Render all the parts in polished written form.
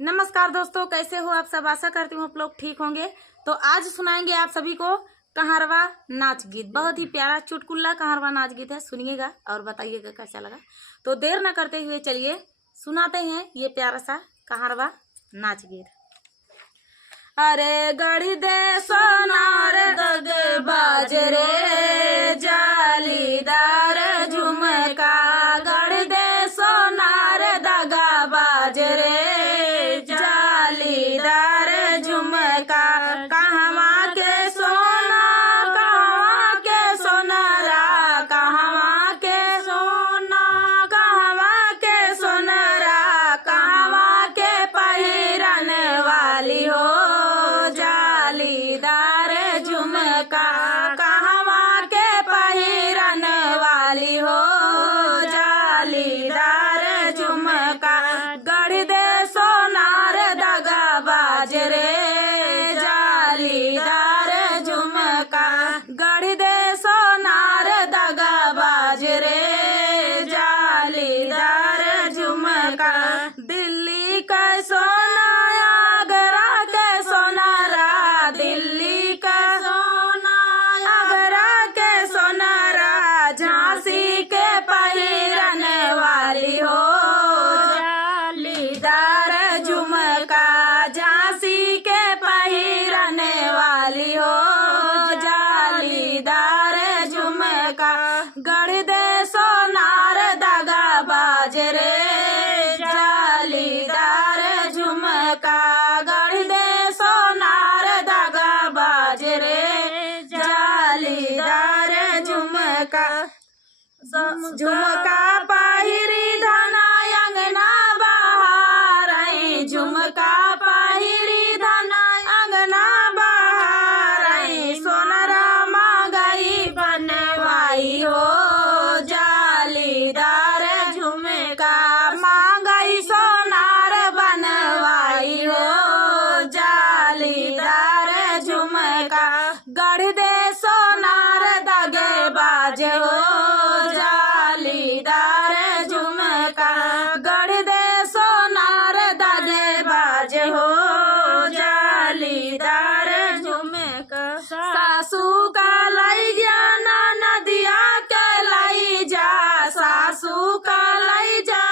नमस्कार दोस्तों, कैसे हो आप सब। आशा करती हूँ आप लोग ठीक होंगे। तो आज सुनाएंगे आप सभी को कहारवा नाच गीत। बहुत ही प्यारा चुटकुला कहारवा नाच गीत है, सुनिएगा और बताइएगा कैसा लगा। तो देर न करते हुए चलिए सुनाते हैं ये प्यारा सा कहारवा नाच गीत। अरे गढ़ी दे सोनार दग बाजरे जालीदार झुमका, गढ़ी दे सोनार दगा बाजरे जालीदार झुमका। कहवा के सोना कहवा के सोनरा, कहवा के सोना कहवा के सोनरा, कहवा के पहिरन वाली हो जालीदार झुमका, कहवा के पहिरन वाली हो जालीदार झुमका। गढ़ दे सोनार दगा बाजरे जालीदार झुमका, गढ़ दे सोनार दगा बाजरे जालीदार झुमका। दिल्ली का सोना आगरा के सोनारा, दिल्ली का सोना आगरा के सोनारा, झांसी के पहिरन वाली हो जालीदार झुमका, झांसी के पहिरन वाली हो जालीदार झुमका। गढ़ दे सोनार दगा बाजरे जालीदार झुमका, गढ़ दे सोनार दगा बाजरे जालीदार झुमका। झुमका पहिरी धना अंगना बहार, झुमका पहिरी धना अंगना बहार, सोनरा मांगई बनवाई हो जालीदार झुमका, मांगई सोनार बनवाई हो जालीदार झुमका। गढ़ दे सोनार दगे बाज हो जालीदार झुमका, गढ़ दे सोनार दगे बाज हो जालीदार झुमका। सासू का लाई जा नदिया के लाई जा, सासू का लाई जा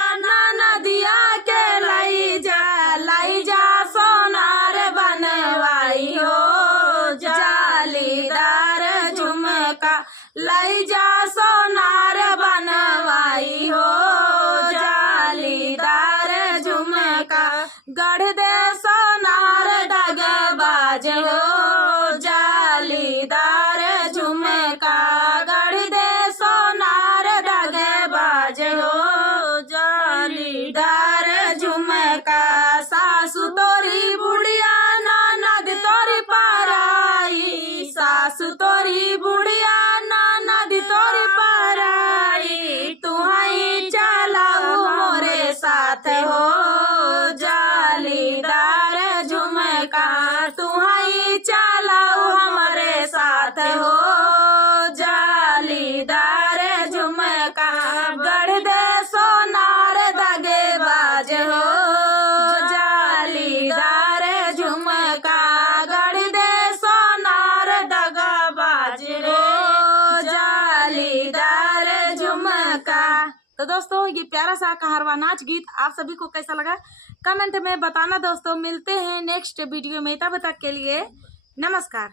नदिया के लाई जा सोनार बनवाई हो जालीदार झुमका, लाई जा सोनार बनवाई हो जालीदार झुमका। गढ़ दे सोनार दग बाज हो जालीदार झुमका, गढ़ दे सोनार दग बाज हो जालीदार झुमका। सासु तोरी बुढ़िया ननद तोरी पराई, सासु तोरी बुढ़िया ननद तोरी पराई, तुहई चलाऊ मोरे साथ हो जालीदार झुमका, तुहई चलाऊ हमारे साथ हो जालीदार झुमका। गढ़ दे सोनार दगे बाज हो जालीदार झुमका, गढ़ दे सोनार दगा बाज हो जालीदार झुमका। तो दोस्तों ये प्यारा सा कहारवा नाच गीत आप सभी को कैसा लगा कमेंट में बताना दोस्तों। मिलते हैं नेक्स्ट वीडियो में, तब तक के लिए नमस्कार।